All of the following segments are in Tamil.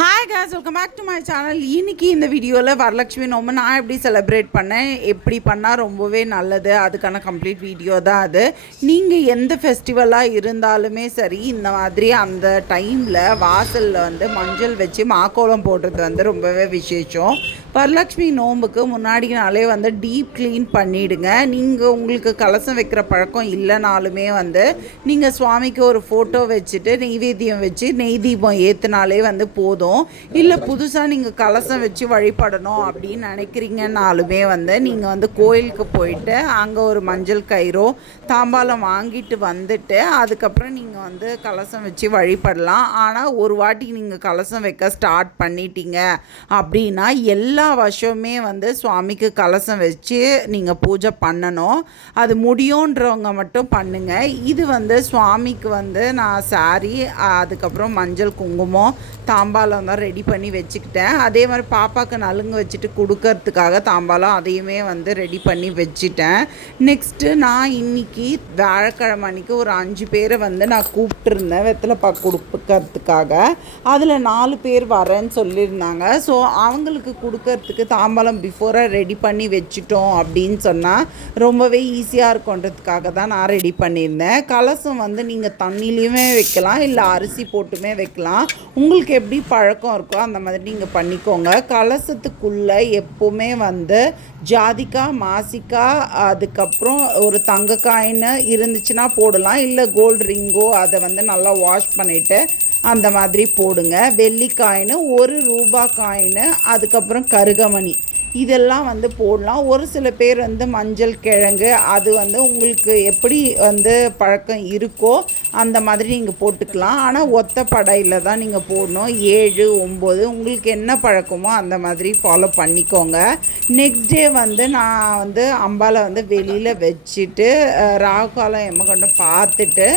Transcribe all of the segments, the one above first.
Hi guys, welcome back to my channel. இன்னைக்கு இந்த வீடியோவில் வரலட்சுமி நோம்பு நான் எப்படி செலிப்ரேட் பண்ணேன், எப்படி பண்ணால் ரொம்பவே நல்லது, அதுக்கான கம்ப்ளீட் வீடியோ தான் அது. நீங்கள் எந்த ஃபெஸ்டிவலாக இருந்தாலுமே சரி, இந்த மாதிரி அந்த டைமில் வாசலில் மஞ்சள் வச்சு மாக்கோலம் போடுறது ரொம்பவே விசேஷம். வரலட்சுமி நோம்புக்கு முன்னாடி நாளே டீப் க்ளீன் பண்ணிவிடுங்க. நீங்கள் உங்களுக்கு கலசம் வைக்கிற பழக்கம் இல்லைனாலுமே நீங்கள் சுவாமிக்கு ஒரு ஃபோட்டோ வச்சுட்டு நெய்வேத்தியம் வச்சு நெய் தீபம் ஏற்றினாலே போதும். இல்லை புதுசாக நீங்கள் கலசம் வச்சு வழிபடணும் அப்படின்னு நினைக்கிறீங்கன்னாலுமே நீங்கள் கோயிலுக்கு போயிட்டு அங்கே ஒரு மஞ்சள் கயிறோ தாம்பாலம் வாங்கிட்டு வந்துட்டு அதுக்கப்புறம் நீங்கள் கலசம் வச்சு வழிபடலாம். ஆனால் ஒரு வாட்டி நீங்கள் கலசம் வைக்க ஸ்டார்ட் பண்ணிட்டீங்க அப்படின்னா எல்லா வருஷமே சுவாமிக்கு கலசம் வச்சு நீங்கள் பூஜை பண்ணணும். அது முடியுன்றவங்க மட்டும் பண்ணுங்கள். இது சுவாமிக்கு நான் சாரி, அதுக்கப்புறம் மஞ்சள் குங்குமம் தாம்பாலம் தான் ரெடி பண்ணி வச்சுக்கிட்டேன். அதே மாதிரி பாப்பாவுக்கு நலுங்கு வச்சுட்டு கொடுக்கறதுக்காக தாம்பாலம் அதையுமே ரெடி பண்ணி வச்சுட்டேன். நெக்ஸ்ட்டு நான் இன்றைக்கி வியாழக்கிழமை அன்றைக்கி ஒரு 5 பேரை நான் கூப்பிட்டுருந்தேன் வெத்தலைப்பாக்கு கொடுக்கறதுக்காக. அதில் 4 பேர் வரேன்னு சொல்லியிருந்தாங்க. ஸோ அவங்களுக்கு கொடுக்கறதுக்கு தாம்பாலம் பிஃபோராக ரெடி பண்ணி வச்சுட்டோம் அப்படின்னு சொன்னால் ரொம்பவே ஈஸியாக இருக்குன்றதுக்காக தான் நான் ரெடி பண்ணியிருந்தேன். கலசம் நீங்கள் தண்ணிலையுமே வைக்கலாம், இல்லை அரிசி போட்டுமே வைக்கலாம். உங்களுக்கு எப்படி பழக்கம் இருக்கோ அந்த மாதிரி நீங்கள் பண்ணிக்கோங்க. கலசத்துக்குள்ளே எப்போவுமே ஜாதிக்காய், மாசிக்காய், அதுக்கப்புறம் ஒரு தங்க காயின்னு இருந்துச்சுன்னா போடலாம், இல்லை கோல்டு ரிங்கோ அதை நல்லா வாஷ் பண்ணிவிட்டு அந்த மாதிரி போடுங்க. வெள்ளிக்காயின்னு, 1 ரூபா காயின்னு, அதுக்கப்புறம் கருகமணி இதெல்லாம் போடலாம். ஒரு சில பேர் மஞ்சள் கிழங்கு அது உங்களுக்கு எப்படி பழக்கம் இருக்கோ அந்த மாதிரி நீங்கள் போட்டுக்கலாம். ஆனால் ஒத்த படையில் தான் நீங்கள் போடணும். 7, 9 உங்களுக்கு என்ன பழக்கமோ அந்த மாதிரி ஃபாலோ பண்ணிக்கோங்க. நெக்ஸ்ட் டே நான் அம்பாலை வெளியில் வச்சுட்டு ராகுகாலம் எம்மகண்டம் பார்த்துட்டு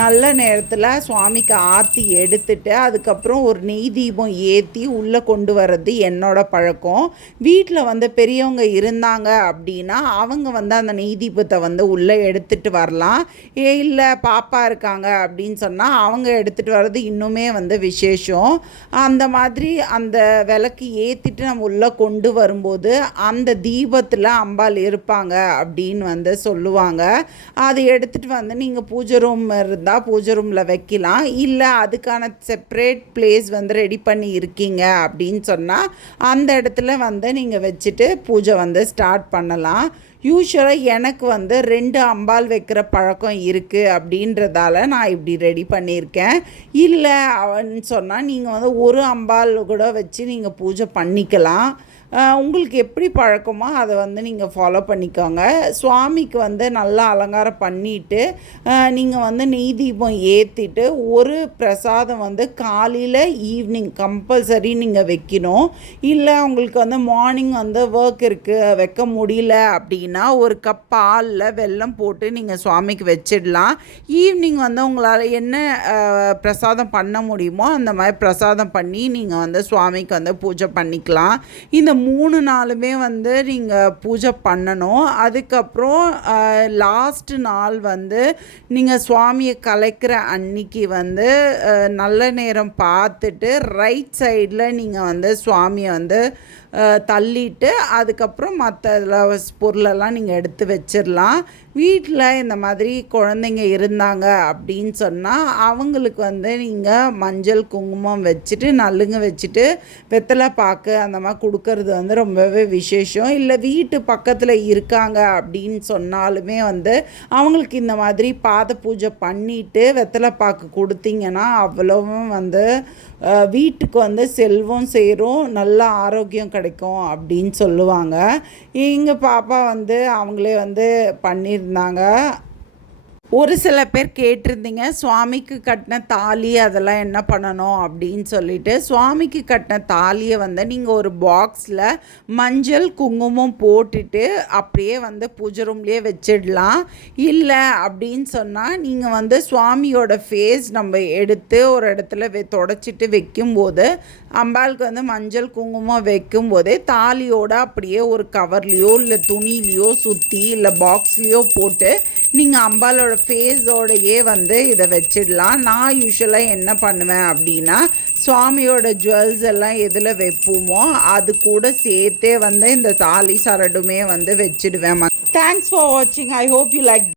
நல்ல நேரத்தில் சுவாமிக்கு ஆற்றி எடுத்துட்டு அதுக்கப்புறம் ஒரு நெய் தீபம் ஏற்றி உள்ளே கொண்டு வர்றது என்னோடய பழக்கம். வீட்டில் பெரியவங்க இருந்தாங்க அப்படின்னா அவங்க அந்த நெய் தீபத்தை உள்ளே எடுத்துகிட்டு வரலாம். இல்லை பாப்பா இருக்காங்க அப்படின்னு சொன்னால் அவங்க எடுத்துகிட்டு வர்றது இன்னுமே விசேஷம். அந்த மாதிரி அந்த விளக்கு ஏற்றிட்டு நம்ம உள்ளே கொண்டு வரும்போது அந்த தீபத்தில் அம்பாள் இருப்பாங்க அப்படின்னு சொல்லுவாங்க. அதை எடுத்துகிட்டு நீங்கள் பூஜை ரூம் இருந்தால் பூஜை ரூமில் வைக்கலாம். இல்லை அதுக்கான செப்ரேட் பிளேஸ் ரெடி பண்ணி இருக்கீங்க அப்படின்னு சொன்னால் அந்த இடத்துல நீங்கள் வச்சுட்டு பூஜை ஸ்டார்ட் பண்ணலாம். யூஸ்வலாக எனக்கு 2 அம்பாள் வைக்கிற பழக்கம் இருக்குது அப்படின்றதால நான் இப்படி ரெடி பண்ணியிருக்கேன். இல்லை அவன்னு சொன்னால் நீங்கள் ஒரு அம்பாள் கூட வச்சு நீங்கள் பூஜை பண்ணிக்கலாம். உங்களுக்கு எப்படி பழக்கமோ அதை நீங்கள் ஃபாலோ பண்ணிக்கோங்க. சுவாமிக்கு நல்லா அலங்காரம் பண்ணிவிட்டு நீங்கள் நெய் தீபம் ஏற்றிட்டு ஒரு பிரசாதம் காலையில் ஈவினிங் கம்பல்சரி நீங்கள் வைக்கணும். இல்லை உங்களுக்கு மார்னிங் ஒர்க் இருக்குது வைக்க முடியல அப்படின்னா ஒரு கப் பாலில் வெல்லம் போட்டு நீங்கள் சுவாமிக்கு வச்சிடலாம். ஈவினிங் உங்களால் என்ன பிரசாதம் பண்ண முடியுமோ அந்த மாதிரி பிரசாதம் பண்ணி நீங்கள் சுவாமிக்கு பூஜை பண்ணிக்கலாம். இந்த 3 நாளுமே நீங்கள் பூஜை பண்ணணும். அதுக்கப்புறம் லாஸ்ட் நாள் நீங்கள் சுவாமியை கலைக்கிற அன்னைக்கு நல்ல நேரம் பார்த்துட்டு ரைட் சைடில் நீங்கள் சுவாமியை தள்ளிட்டு அதுக்கப்புறம் மற்ற பொருளெல்லாம் நீங்கள் எடுத்து வச்சிடலாம். வீட்டில் இந்த மாதிரி குழந்தைங்க இருந்தாங்க அப்படின்னு சொன்னால் அவங்களுக்கு நீங்கள் மஞ்சள் குங்குமம் வச்சுட்டு நலுங்கு வச்சுட்டு வெத்தலை பாக்கு அந்த மாதிரி கொடுக்கறது ரொம்பவே விசேஷம். இல்லை வீட்டு பக்கத்தில் இருக்காங்க அப்படின்னு சொன்னாலுமே அவங்களுக்கு இந்த மாதிரி பாத பூஜை பண்ணிவிட்டு வெத்தலை பாக்கு கொடுத்தீங்கன்னா அவ்வளவும் வீட்டுக்கு செல்வம் சேரும், நல்ல ஆரோக்கியம் கிடைக்கும் அப்படின்னு சொல்லுவாங்க. எங்கள் பாப்பா அவங்களே பண்ணியிருந்தாங்க. ஒரு சில பேர் கேட்டிருந்தீங்க சுவாமிக்கு கட்டின தாலி அதெல்லாம் என்ன பண்ணணும் அப்படின்னு சொல்லிட்டு. சுவாமிக்கு கட்டின தாலியை நீங்கள் ஒரு பாக்ஸில் மஞ்சள் குங்குமம் போட்டுட்டு அப்படியே பூஜை ரூம்லேயே வச்சிடலாம். இல்லை அப்படின்னு சொன்னால் நீங்கள் சுவாமியோட ஃபேஸ் நம்ம எடுத்து ஒரு இடத்துல தொடச்சிட்டு வைக்கும்போது அம்பாளுக்கு மஞ்சள் குங்குமம் வைக்கும்போதே தாலியோடு அப்படியே ஒரு கவர்லேயோ இல்லை துணிலேயோ சுற்றி இல்லை பாக்ஸ்லேயோ போட்டு நீங்கள் அம்பாலோட ஃபேஸோடையே வந்து இதை வச்சிடலாம். நான் யூஸ்வலாக என்ன பண்ணுவேன் அப்படின்னா சுவாமியோட ஜுவல்ஸ் எல்லாம் எதில் வைப்போமோ அது கூட சேர்த்தே வந்து இந்த தாலி சரடுமே வந்து வச்சிடுவேன். தேங்க்ஸ் ஃபார் வாட்சிங். I hope you like.